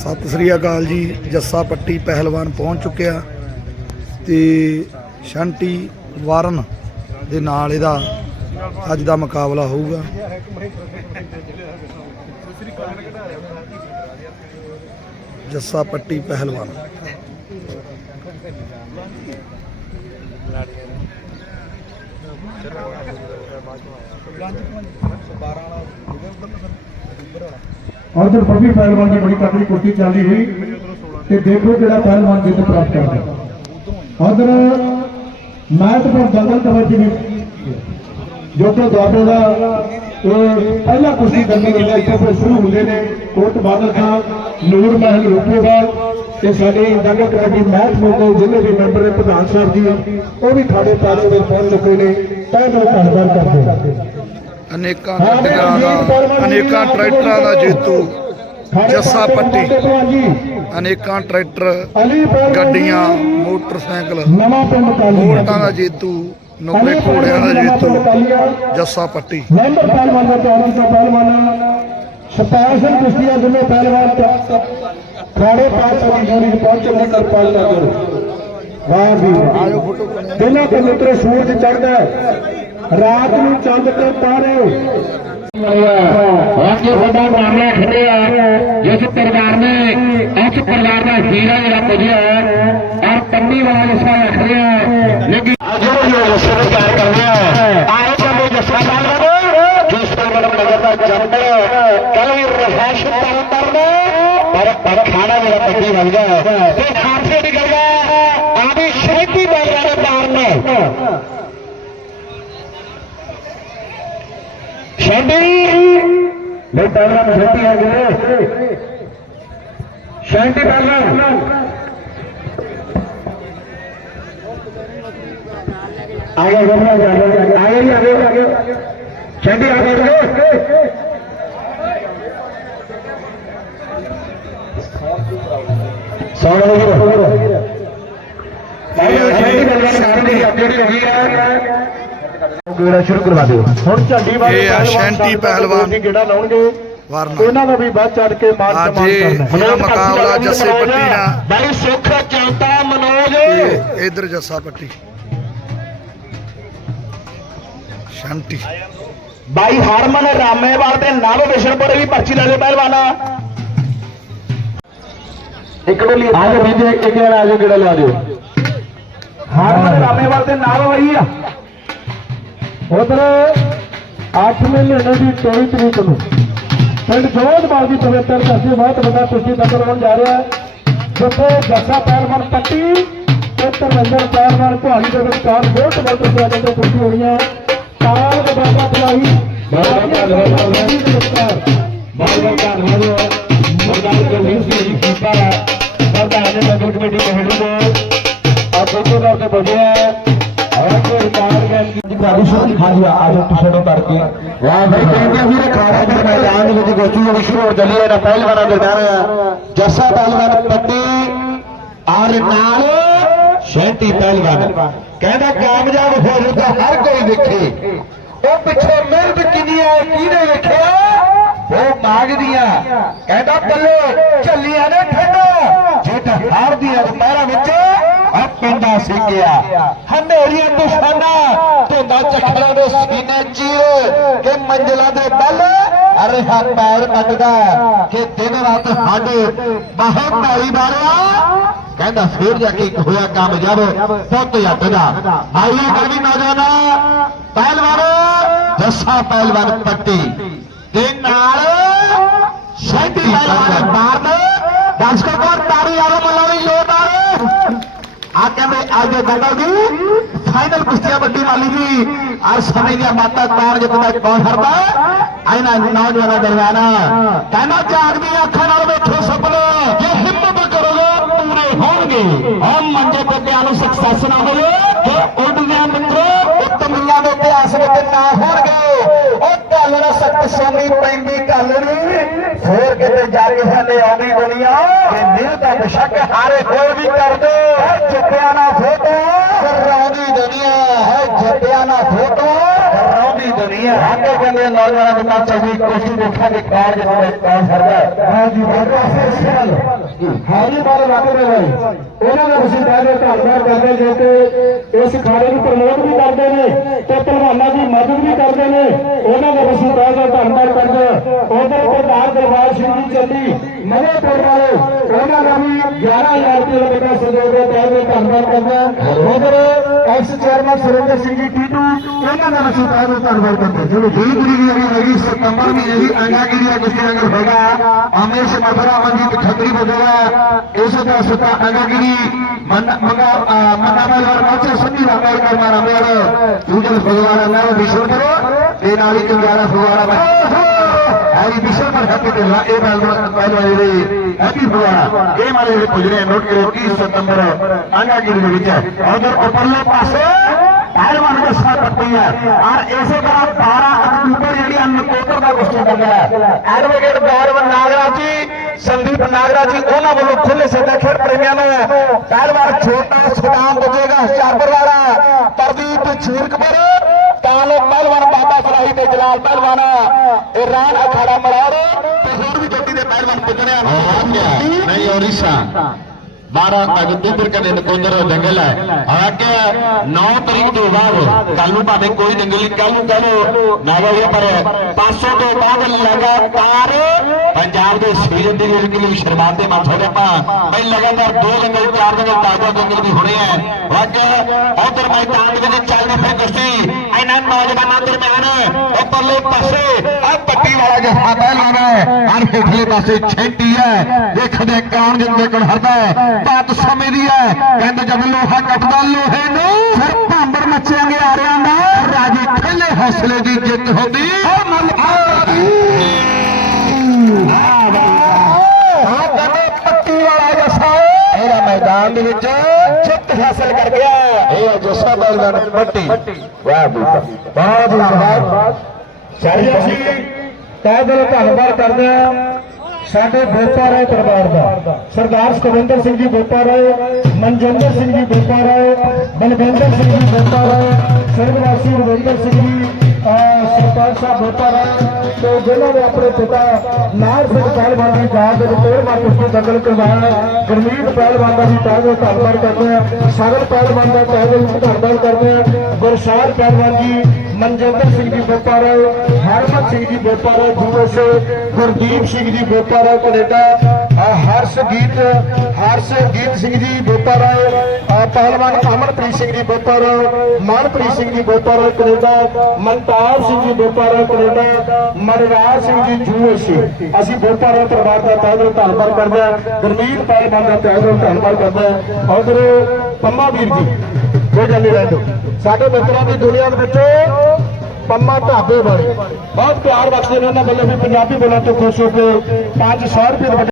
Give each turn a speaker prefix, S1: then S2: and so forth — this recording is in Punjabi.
S1: ਸਤਿ ਸ੍ਰੀ ਅਕਾਲ ਜੀ, ਜੱਸਾ ਪੱਟੀ ਪਹਿਲਵਾਨ ਪਹੁੰਚ ਚੁੱਕਿਆ ਤੇ ਸ਼ੰਟੀ ਵਾਰਨ ਦੇ ਨਾਲ ਇਹਦਾ ਅੱਜ ਦਾ ਮੁਕਾਬਲਾ ਹੋਊਗਾ। ਜੱਸਾ ਪੱਟੀ ਪਹਿਲਵਾਨ।
S2: ਉਧਰ ਫਰਮੀ ਪਹਿਲਵਾਨ ਦੀ ਬੜੀ ਤਕੜੀ ਕੁਸ਼ਤੀ ਚੱਲਦੀ ਹੋਈ, ਤੇ ਦੇਖੋ ਕਿਹੜਾ ਪਹਿਲਵਾਨ ਜਿੱਤ ਪ੍ਰਾਪਤ ਕਰਦਾ ਉਧਰ ਮਹਿਤਪੁਰ ਜੰਗਲ ਕਬੱਡੀ ਦੀ ਜੋ ਕਿ ਦੁਆਬੇ ਦਾ ਇਹ ਪਹਿਲਾ ਕੁਸ਼ਤੀ ਦੰਗਲ ਹੁੰਦਾ ਇੱਥੇ ਤੋਂ ਸ਼ੁਰੂ ਹੁੰਦੇ ਨੇ। ਕੋਟ ਬਾਦਲ ਸਾਹਿਬ ਨੂਰ ਮਹਿਲ ਰੂਪੋਵਾਲ ਤੇ ਸਾਡੇ ਦੰਗਲ ਕਬੱਡੀ ਮਹਿਤਪੁਰ ਦੇ ਜ਼ਿਲ੍ਹੇ ਦੇ ਮੈਂਬਰ ਨੇ, ਪ੍ਰਧਾਨ ਸਾਹਿਬ ਜੀ, ਉਹ ਵੀ ਸਾਡੇ ਪਾਸੇ ਵਿੱਚ ਪਹੁੰਚ ਚੁੱਕੇ ਨੇ। ਪਹਿਲਾਂ ਧੰਨਵਾਦ ਕਰਦੇ ਹਾਂ।
S1: ਅਨੇਕਾਂ ਗੱਡੀਆਂ ਦਾ ਅਨੇਕਾਂ ਟਰੈਕਟਰਾਂ ਦਾ ਜੇਤੂ ਜੱਸਾ ਪੱਟੀ ਅਨੇਕਾਂ ਟਰੈਕਟਰ ਗੱਡੀਆਂ ਮੋਟਰਸਾਈਕਲ ਬੋਲਟਾਂ ਦਾ ਜੇਤੂ ਨੁਕਰੇ ਘੋੜਿਆਂ ਦਾ ਜੇਤੂ ਜੱਸਾ ਪੱਟੀ।
S2: ਨੰਬਰ ਪਹਿਲਵਾਨ ਦਾ ਚੌਂਕੀ ਤੋਂ ਪਹਿਲਵਾਨ ਸਪੈਸ਼ਲ ਕੁਸ਼ਤੀਆਂ ਜਿਵੇਂ ਪਹਿਲਵਾਨ ਖਾੜੇ ਪਾਸ ਦੀ ਦੂਰੀ ਪਹੁੰਚਣ ਦੀ ਕਿਰਪਾਲਤਾ ਕਰੋ। ਵਾਹ ਜੀ ਆਜੋ ਫੋਟੋ ਦਿਨਾਂ ਤੇ ਮਿੱਤਰੋ ਸੂਰਜ ਚੜ੍ਹਦਾ ਹੈ। ਰਾਤ ਨੂੰ ਚੰਦ ਤੇ ਤਾਰੇ।
S3: ਅੱਜ ਸਾਡਾ ਮਾਮਲਾ ਖੜਿਆ ਜਿਸ ਪਰਿਵਾਰ ਨੇ ਇਸ ਪਰਿਵਾਰ ਦਾ ਹੀਰਾ ਜਿਹੜਾ ਪੁੱਜਿਆ ਔਰ ਪੰਨੀ ਵਾਲਾ ਜੱਸਾ ਰੱਖ ਰਿਹਾ ਲੇਕਿਨ ਅੱਜ ਉਹ ਜੋ ਜੱਸਾ ਦਾ ਪਿਆਰ ਕਰ ਰਿਹਾ ਆਏ ਕਹਿੰਦੇ ਜੱਸਾ ਨਾਲ ਜਿਸ ਤਰ੍ਹਾਂ ਨਗਰ ਦਾ ਜੰਮੇ ਕਲੀ ਰਹਿਸ਼ ਤੰਤਰ ਨੇ ਪਰ ਪਰ ਖਾਣਾ ਮੇਰਾ ਪੱਟੀ ਬਣ ਗਿਆ ਤੇ ਖਾਂਸੇ ਨਿਕਲ ਗਿਆ ਆਦੀ ਸ਼ਹੀਦੀ ਬੈਲਾਂ ਦੇ ਪਾਰ ਨੇ। ਸ਼ਾਂਡੀ
S2: ਨਹੀਂ ਪਹਿਲਾਂ ਛੇਤੀ ਆ ਗਏ ਸ਼ਾਂਡੀ ਪਹਿਲਾਂ ਆਗੇ ਗੋਬਰਾ ਜਾਗੇ ਆਗੇ ਜੀ ਆਗੇ ਆਗੇ ਸ਼ਾਂਡੀ ਆ ਗਏ ਸੌਣ ਵਜੇ ਆਗੇ ਸ਼ਾਂਡੀ ਪਹਿਲਾਂ ਕਾਰਨ ਦੀ ਅਪਡੇਟ ਹੋ ਗਈ ਹੈ ਗੇੜਾ ਸ਼ੁਰੂ ਕਰਵਾ ਦਿਓ। ਹੁਣ ਝੰਡੀ ਵਾਲੇ
S1: ਇਹ ਆ ਸ਼ੈਂਟੀ ਪਹਿਲਵਾਨ।
S2: ਗੇੜਾ ਲਾਉਣਗੇ।
S1: ਵਰਨਾ।
S2: ਉਹਨਾਂ ਦਾ ਵੀ ਵੱਧ ਚੜ ਕੇ ਮਾਨ ਸਨਮਾਨ
S1: ਇਹ
S2: ਕਰਨਾ
S1: ਇਹਦਾ ਮੁਕਾਬਲਾ ਜੱਸੇ ਪੱਟੀ ਨਾਲ।
S3: ਬਾਈ ਸੁੱਖ ਚਾਂਤਾ ਮਨੋਜ।
S1: ਇਧਰ ਜੱਸਾ ਪੱਟੀ। ਸ਼ੰਟੀ।
S3: ਬਾਈ ਹਰਮਨ ਰਾਮੇਵਾਲ ਦੇ ਨਾਲ ਵਿਸ਼ਨਪੁਰੇ ਵੀ ਪਰਚੀ ਲੈ ਲਿਓ ਪਹਿਲਵਾਨਾ।
S2: ਇੱਕ ਡੋਲੀ ਆ। ਜਾਓ ਵੀਰ ਜੀ ਇੱਕ ਜਣਾ ਆ ਜਾਓ ਗੇੜਾ ਲਾ ਦਿਓ।
S3: ਹਰਮਨ ਰਾਮੇਵਾਲ ਦੇ ਨਾਲ ਵਈ ਆ।
S2: ਉਧਰ 8 ਮਹੀਨੇ ਦੀ 23 ਤਰੀਕ ਨੂੰ। ਪਿੰਡ ਜੋਧਬਾਲ ਦੀ ਪਵਿੱਤਰ ਧਰਤੀ ਬਹੁਤ ਵੱਡਾ ਕੁਸ਼ਤੀ ਦੰਗਲ ਹੋਣ ਜਾ ਰਿਹਾ ਹੈ। ਜਿੱਥੇ ਜੱਸਾ ਪਹਿਲਵਾਨ ਪੱਟੀ ਤੇ ਧਰਮਿੰਦਰ ਪਹਿਲਵਾਨ ਭਾਲੀ ਦੇ ਵਿਚਕਾਰ ਬਹੁਤ ਵੱਡਾ ਸਵਾਗਤ ਦੀ ਕੁਸ਼ਤੀ ਹੋਣੀ ਹੈ। ਤਾਲ ਦੇ ਬਾਬਾ ਬੁਲਾਈ ਬਹੁਤ ਧੰਨਵਾਦ ਬਹੁਤ ਬਹੁਤ ਧੰਨਵਾਦ ਸਰਦਾਰ ਗੁਰਮੀਤ ਸਿੰਘ ਜੀ ਕੀਤਾ ਪ੍ਰਧਾਨ ਨੇ ਕਮੇਟੀ ਕਮੇਟੀ ਦੇ ਨਾਲ ਤੇ ਬੋਲਿਆ ਹਾਂਜੀ ਹਾਂਜੀ ਆਜੋ ਪਿਛੜੋ ਕਰਕੇ
S3: ਵਾਹ ਭਾਈ ਕਹਿੰਦੇ ਵੀਰੇ ਖਾਰਾ ਦੇ ਮੈਦਾਨ ਦੇ ਵਿੱਚ ਗੋਚੂ ਨੂੰ ਸ਼ੁਰੂ ਹੋ ਚੱਲੀ ਹੈ ਨਾ ਪਹਿਲਵਾਨਾਂ ਦੇ ਨਾਲ ਜੱਸਾ ਪਹਿਲਵਾਨ ਪੱਟੀ ਔਰ ਨਾਲ ਸ਼ੈਂਟੀ ਪਹਿਲਵਾਨ ਕਹਿੰਦਾ ਕਾਮਯਾਬ ਹੋ ਜੂ ਤਾਂ ਹਰ ਕੋਈ ਦੇਖੇ ਉਹ ਪਿੱਛੇ ਮਿਹਨਤ ਕਿੰਨੀ ਹੈ ਕਿਹਨੇ ਵੇਖਿਆ ਉਹ ਮਾਗਦੀਆਂ ਕਹਿੰਦਾ ਪੱਲੇ ਝੱਲੀਆਂ ਨੇ ਠੰਡਾ ਜੇ ਤਾਂ ਹਾਰਦੀਆਂ ਦੁਪਹਿਰਾਂ ਵਿੱਚ। ਆ ਪਿੰਡਾ ਸਿੱਕਿਆ ਹਨੇਰੀਆਂ ਤੁਫਾਨਾਂ ਧੁੰਦਾ ਚੱਖਰਾਂ ਦੇ ਸੀਨੇ ਚੀਰ ਕਿ ਮੰਜ਼ਲਾਂ ਦੇ ਬੱਲ ਅਰੇ ਪੈਰ ਕੱਟਦਾ ਕਿ ਦਿਨ ਰਾਤ ਹੱਡ ਬਹੁਤ ਪੈਰੀ ਮਾਰਿਆ। ਕਹਿੰਦਾ ਫੇਰ ਜਾ ਕੇ ਇੱਕ ਹੋਇਆ ਕਾਮਯਾਬ ਪੁੱਤ ਜੱਟ ਦਾ। ਆਈਏ ਕਰ ਨੌਜਵਾਨਾ, ਪਹਿਲਵਾਨ ਜੱਸਾ ਪਹਿਲਵਾਨ ਪੱਟੀ ਤੇ ਨਾਲ ਸ਼ੈਂਟੀ ਪਹਿਲਵਾਨ ਮਾਰਨ ਦਰਸ਼ਕਾਂ ਕੋਲ ਤਾੜੀ ਆਰੋ ਮਲਾਵੀ ਲੋਟ ਆਰੇ ਆ ਕਹਿੰਦੇ ਅੱਜ ਦੇ ਗੰਡਾ ਫਾਈਨਲ ਕੁਸ਼ਤੀਆਂ ਵੱਡੀ ਵਾਲੀ ਦੀ ਆ ਸਮੇਂ ਦੀਆਂ ਮਾਤਾ ਕੌਣ ਜਿੱਤਦਾ ਕੌਣ ਹਰਦਾ? ਇਹਨਾਂ ਨੌਜਵਾਨਾਂ ਦਰਮਿਆਨ। ਕਹਿੰਦਾ ਜਾਗਦੀ ਅੱਖਾਂ ਨਾਲ ਵੇਖੋ ਸੁਪਨੇ। ਜੇ ਹਿੰਮਤ ਕਰੋਗੇ, ਪੂਰੇ ਹੋਣਗੇ। ਆ ਮੰਜੇ ਤੇ ਪਿਆ ਨੂੰ ਸਕਸੈਸ ਨਾ ਹੋਵੇ ਕਿ ਉੱਡਦਿਆਂ ਮਿੱਤਰੋ ਉਤਮੀਆਂ ਦੇ ਇਤਿਹਾਸ ਵਿੱਚ ਨਾ ਹੋਣਗੇ। ਉਹ ਕਾਲਰ ਸਖਤ ਸੋਨੀ ਪੈਂਦੀ ਕਾਲਰੀ ਫੇਰ ਕਿਤੇ ਜਾ ਕੇ ਹਲੇ ਆਉਣੀ ਦੁਨੀਆ। ਕਿ ਦਿਲ ਦਾ ਬਸ਼ੱਕ ਹਾਰੇ ਹੋਏ ਵੀ ਕਰਦੇ। ਕਰਾਉਂਦੀ ਦੁਨੀਆ ਅੱਗੇ ਕਹਿੰਦੇ ਨੌਜਵਾਨਾਂ ਦੇ ਨਾਲ ਚੱਲਦੀ ਕੋਸ਼ਿਸ਼ ਦੇਖਾਂਗੇ ਕੌਣ ਜਿੱਥੇ ਕੌਣ ਸਰਦਾ
S2: ਹਾਂ। ਜੀ ਬਾਬਾ ਸਪੈਸ਼ਲ ਹਾਰੀ ਬਾਲ ਵਾਕੇ ਦੇ ਭਾਈ ਉਹਨਾਂ ਦਾ ਅਸੀਂ ਦਾਇਰੇ ਧੰਨਵਾਦ ਕਰਦੇ ਜੋ ਕਿ ਇਸ ਖਾੜੇ ਨੂੰ ਪ੍ਰਮੋਟ ਵੀ ਕਰਦੇ ਨੇ ਤੇ ਪਹਿਲਵਾਨਾਂ ਦੀ ਮਦਦ ਵੀ ਕਰਦੇ ਨੇ। ਉਹਨਾਂ ਦਾ ਅਸੀਂ ਦਾਇਰੇ ਧੰਨਵਾਦ ਕਰਦੇ ਉਧਰ ਪ੍ਰਧਾਨ ਦਰਬਾਰ ਸਿੰਘ ਜੀ ਚੱਲੀ। ਮਲੇਪੁਰ ਵਾਲੇ ਉਹਨਾਂ ਦਾ ਵੀ 11000 ਰੁਪਏ ਦਾ ਸਹਿਯੋਗ ਦੇ ਦਾਇਰੇ ਧੰਨਵਾਦ ਕਰਦੇ ਉਧਰ ਐਕਸ ਚੇਅਰਮੈਨ ਸੁਰਿੰਦਰ ਸਿੰਘ ਜੀ ਟੀਟੂ ਉਹਨਾਂ ਦਾ ਅਸੀਂ ਦਾਇਰੇ ਧੰਨਵਾਦ ਕਰਦੇ ਜਿਹੜੇ
S3: ਵੀਹ ਤਰੀਕ ਜਿਹੜੀ ਹੈਗੀ, ਸਤੰਬਰ ਮਹੀਨੇ ਦੀ ਅੰਗਾਗਿਰੀ ਦਾ ਕੁਸ਼ਤੀ ਨਗਰ ਹੋਗਾ ਅਮੇਸ਼ ਮਥੁਰਾ ਮੰਜੀਤ ਖੱਤਰੀ ਬਦਲਾ ਇਸੇ ਤਰ੍ਹਾਂ ਸਤਾ ਅੰਗਾਗਿਰੀ ਮੰਗਾ ਮੰਨਾ ਮਲਵਰ ਮਾਚਾ ਸੰਨੀ ਰਾਮਾਈ ਕਰਮਾ ਰਾਮੇੜ ਜੂਜਲ ਭਗਵਾਨ ਨਾਮ ਵਿਸ਼ਵ ਕਰੋ, ਤੇ ਨਾਲ ਹੀ ਕੰਗਾਰਾ ਫਗਵਾੜਾ ਹੈਰੀ ਵਿਸ਼ਵ ਪਰ ਹੈਪੀ ਤੇ ਲਾ, ਇਹ ਗੱਲ ਪਹਿਲਾਂ ਜਿਹੜੇ ਹੈਪੀ ਫਗਵਾੜਾ ਇਹ ਮਾਰੇ ਜਿਹੜੇ ਪੁੱਜਣੇ ਨੋਟ ਕਰੋ 21 ਸਤੰਬਰ ਅੰਗਾਗਿਰੀ ਦੇ ਵਿੱਚ ਉਧਰ ਉੱਪਰਲੇ ਪਾਸੇ ਪਹਿਲਵਾਨ ਦੇ ਸਾਥ ਪੱਟੀ ਹੈ। ਔਰ ਇਸੇ ਤਰ੍ਹਾਂ 12 ਅਕਤੂਬਰ ਜਿਹੜੀ ਅਨਕੋਟਰ ਦਾ ਕੁਸ਼ਤੀ ਚੱਲ ਰਿਹਾ ਹੈ। ਐਡਵੋਕੇਟ ਗੌਰਵ ਨਾਗਰਾ ਜੀ, ਸੰਦੀਪ ਨਾਗਰਾ ਜੀ, ਉਹਨਾਂ ਵੱਲੋਂ ਖੁੱਲੇ ਸਿੱਧੇ ਖੇਡ ਪ੍ਰੇਮੀਆਂ ਨੂੰ ਪਹਿਲਵਾਨ ਛੋਟਾ ਸਟਾਮ ਦਜੇਗਾ ਹੁਸ਼ਿਆਰਪੁਰ ਵਾਲਾ ਪ੍ਰਦੀਪ ਛੀਰਕਪੁਰ ਕਾਲੋ ਪਹਿਲਵਾਨ ਬਾਬਾ ਫਲਾਹੀ ਤੇ ਜਲਾਲ ਪਹਿਲਵਾਨ ਇਰਾਨ ਅਖਾੜਾ ਮਰਾਰ ਤੇ ਹੋਰ ਵੀ ਜੱਟੀ ਦੇ ਪਹਿਲਵਾਨ ਪੁੱਜਣੇ ਨਹੀਂ ਓਰੀਸਾ 12 ਤੱਕ ਦੁੱਧਰ ਕਨੇ ਨਕੋਦਰ ਜੰਗਲ ਹੈ। ਆਗੇ 9 ਤਰੀਕ ਤੋਂ ਬਾਅਦ ਕੱਲ ਨੂੰ ਭਾਵੇਂ ਕੋਈ ਜੰਗਲ ਨਹੀਂ ਕੱਲ ਨੂੰ ਕੱਲ ਨਾ ਹੋਵੇ ਪਰ 500 ਤੋਂ ਬਾਅਦ ਲਗਾਤਾਰ ਪੰਜਾਬ ਦੇ ਸੀਜ਼ਨ ਦੀ ਜਿਹੜੀ ਕਿ ਸ਼ੁਰੂਆਤ ਦੇ ਮੱਥ ਹੋਵੇ ਆਪਾਂ। ਪਹਿ ਲਗਾਤਾਰ ਦੋ ਜੰਗਲ, ਚਾਰ ਜੰਗਲ ਤਾਜ਼ਾ ਜੰਗਲ ਵੀ ਹੋਣੇ ਹੈ ਰੱਗ ਉਧਰ ਮੈਦਾਨ ਦੇ ਵਿੱਚ ਚੱਲਦੀ ਫਿਰ ਕੁਸ਼ਤੀ। ਇਹਨਾਂ ਨੌਜਵਾਨਾਂ ਦਰਮਿਆਨ, ਉੱਪਰਲੇ ਪਾਸੇ ਆ ਪੱਟੀ ਵਾਲਾ ਜਹਾ ਪਹਿਲਵਾਨ ਹੈ ਹਰ ਹੇਠਲੇ ਪਾਸੇ ਛੇਟੀ ਹੈ। ਦੇਖਦੇ ਕੌਣ ਜਿੰਦੇ ਕੋਣ ਹਰਦਾ ਬਾਤ ਸਮੇਂ ਦੀ ਹੈ। ਕਹਿੰਦੇ ਜਦ ਲੋਹਾ ਕੱਟਦਾ, ਲੋਹੇ ਨੂੰ ਫਿਰ ਭਾਂਬਰ ਮੱਚਿਆਂਗੇ ਆਰਿਆਂ ਦਾ। ਰਾਜੀ ਖੇਲੇ ਹੌਸਲੇ ਦੀ ਜਿੱਤ ਹੁੰਦੀ। ਹਰ ਮਨ ਆ ਕਹਿੰਦੇ ਪੱਟੀ ਵਾਲਾ ਜੱਸਾ ਇਹਦਾ ਮੈਦਾਨ ਦੇ ਵਿੱਚ ਜਿੱਤ ਹਾਸਲ ਕਰ ਗਿਆ ਇਹ ਹੈ ਬਲਵਨ ਪੱਟੀ। ਵਾਹ ਬੂਟਾ
S2: ਬਹੁਤ ਧੰਨਵਾਦ ਸਾਰੇ ਅਸੀਂ ਤਹਿ ਦਿਲੋਂ ਧੰਨਵਾਦ ਕਰਦੇ ਹਾਂ ਸਾਡੇ ਬੋਪਾ ਰਾਏ ਪਰਿਵਾਰ ਦਾ। ਸਰਦਾਰ ਸੁਖਵਿੰਦਰ ਸਿੰਘ ਜੀ ਬੋਪਾ ਰਾਏ ਮਨਜਿੰਦਰ ਸਿੰਘ ਜੀ ਬੋਪਾ ਰਾਏ ਬਲਵਿੰਦਰ ਸਿੰਘ ਜੀ ਬੋਪਾ ਰਾਏ ਸਰਗਵਾਸੀ ਰਵਿੰਦਰ ਸਿੰਘ ਜੀ ਅਹ ਸਰਪੰਚ ਸਾਹਿਬ ਤੇ ਜਿਨ੍ਹਾਂ ਨੇ ਆਪਣੇ ਪਿਤਾ ਨਾਰ ਸਿੰਘ ਪਹਿਲਵਾਨ ਦੀ ਯਾਦ ਦੇ ਵਿੱਚ ਤੇਰਵਾਂ ਕੁਸ਼ਤੀ ਦੰਗਲ ਕਰਵਾਇਆ, ਗੁਰਮੀਤ ਪਹਿਲਵਾਨ ਦਾ ਵੀ ਤਹਿ ਦਿਲੋਂ ਧੰਨਵਾਦ ਕਰਦੇ ਹਾਂ ਸਾਗਰ ਪਹਿਲਵਾਨ ਦਾ ਤਹਿ ਦਿਲੋਂ ਧੰਨਵਾਦ ਕਰਦੇ ਹਾਂ ਗੁਰਸਾਰ ਪਹਿਲਵਾਨ ਜੀ, ਮਨਜਿੰਦਰ ਸਿੰਘ ਜੀ ਬੋਪਾ ਰਾਏ ਹਰਮਤ ਸਿੰਘ ਜੀ ਬੋਪਾ ਯੂਐਸਏ ਗੁਰਦੀਪ ਸਿੰਘ ਜੀ ਬੋਪਾ ਰਾਏ ਕੈਨੇਡਾ ਅਹ ਹਰਸ਼ਗੀਤ ਹਰਸ਼ਗੀਤ ਸਿੰਘ ਜੀ ਬੋਪਾ ਰਾਏ ਅਹ ਪਹਿਲਵਾਨ Amarpreet Singh ji Bopa Manpreet Singh ji Bopa Canada Mantar Singh ji Bopa Canada Manraj Singh ji USA ਅਸੀਂ ਬੋਪਾ ਰਾਏ ਪਰਿਵਾਰ ਦਾ ਤਹਿ ਦਿਲੋਂ ਧੰਨਵਾਦ ਕਰਦੇ ਹਾਂ, ਗੁਰਮੀਤ ਪਹਿਲਵਾਨ ਦਾ ਤਹਿ ਦਿਲੋਂ ਧੰਨਵਾਦ ਕਰਦੇ ਹਾਂ। ਉਧਰ ਪੰਮਾ ਵੀਰ ਜੀ, ਕੋਈ ਗੱਲ ਨਹੀਂ ਰਹਿੰਦੋ ਸਾਡੇ ਮਿੱਤਰਾਂ ਦੀ ਦੁਨੀਆ ਦੇ ਵਿੱਚ ਪੰਮਾ ਢਾਬੇ ਵਾਲੇ। ਬਹੁਤ ਪਿਆਰ ਬਖਸ਼ਦੇ ਨੇ ਉਹਨਾਂ ਵੱਲੋਂ ਵੀ ਪੰਜਾਬੀ ਬੋਲਣ ਤੋਂ ਖੁਸ਼ ਹੋ ਕੇ 500 ਰੁਪਏ ਦਾ